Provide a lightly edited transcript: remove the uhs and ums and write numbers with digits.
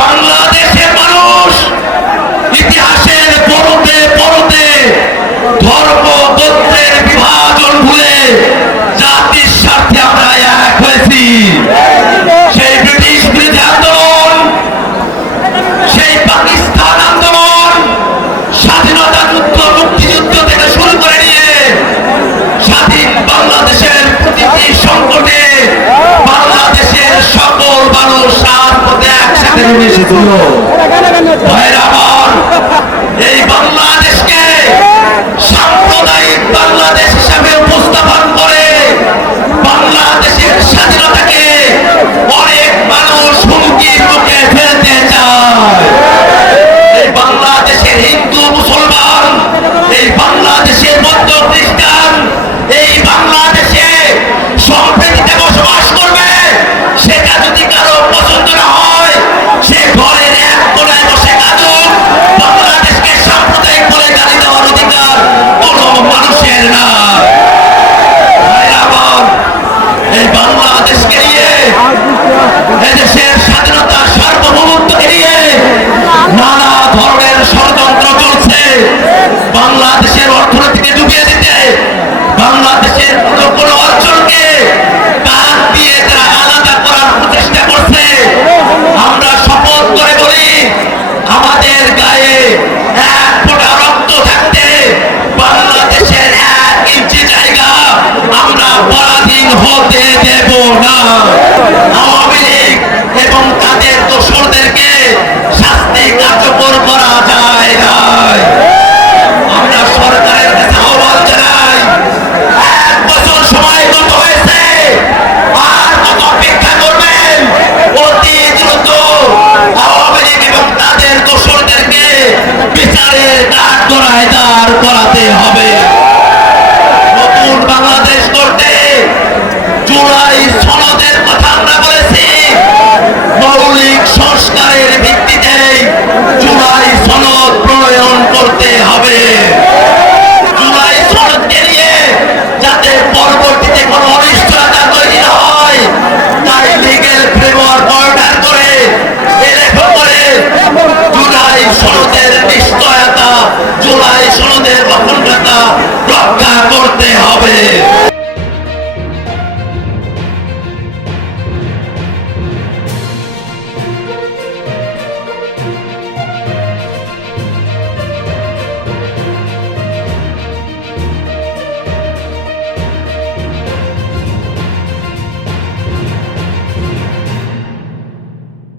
বাংলাদেশের মানুষ ইতিহাসের পরতে পরতে ধর্ম গোত্রের বিভাজন ভুলে জাতির স্বার্থে আমরা এক হয়েছি। সেই ব্রিটিশ বিরোধী আন্দোলন, সেই পাকিস্তান আন্দোলন, স্বাধীনতা যুদ্ধ, মুক্তিযুদ্ধ থেকে শুরু করে নিয়ে স্বাধীন বাংলাদেশের প্রতিটি সংকটে বাংলাদেশের সকল মানুষ রাজপথে একসাথে নেমে এসেছিল। এই বাংলাদেশকে সাম্প্রদায়িক বাংলাদেশ হিসাবে উপস্থাপন করে বাংলাদেশের স্বাধীনতাকে অনেক মানুষ হুমকির মুখে ফেলতে চায়। এই বাংলাদেশের হিন্দু মুসলমান, এই বাংলাদেশের বৌদ্ধ খ্রিস্টান, এই বাংলাদেশে সম্প্রীতিতে বসবাস করবে, সেটা যদি কারো পছন্দ না হয় সে ঘরের এক কোণায় বসে কাঁদুক। বাংলাদেশকে সাম্প্রদায়িক বলে গালি দেওয়ার অধিকার কোনো মানুষের না। এই বাংলাদেশকে নিয়ে, এদেশের স্বাধীনতা সার্বভৌমত্বকে নিয়ে নানা ধরনের ষড়যন্ত্র চলছে। বাংলাদেশের অর্থনীতিকে ডুবিয়ে দিতে, বাংলাদেশের কোনো অঞ্চলকে কাজ দিয়ে তারা আলাদা করার প্রচেষ্টা করছে। আমরা শপথ করে বলি, আমাদের গায়ে এক ফোঁটা রক্ত থাকতে বাংলাদেশের 1 ইঞ্চি জায়গা আমরা পরাধীন হতে দেব না। আওয়ামী লীগ এবং তাদের দোসরদেরকে শাস্তি কার্যকর করা যায় না। আমরা সরকারের কাছে আহ্বান জানাই, 1 বছর সময় গত হয়েছে, আর কত অপেক্ষা করবেন? অতি দ্রুত আওয়ামী লীগ এবং তাদের দোসরদেরকে বিচারের কাঠগড়ায় দাঁড় করাতে হবে। নতুন বাংলাদেশ করতে জুলাই সনদের কথা আমরা বলেছি। মৌলিক সংস্কারের ভিত্তিতে জুলাই সনদ প্রণয়ন করতে হবে।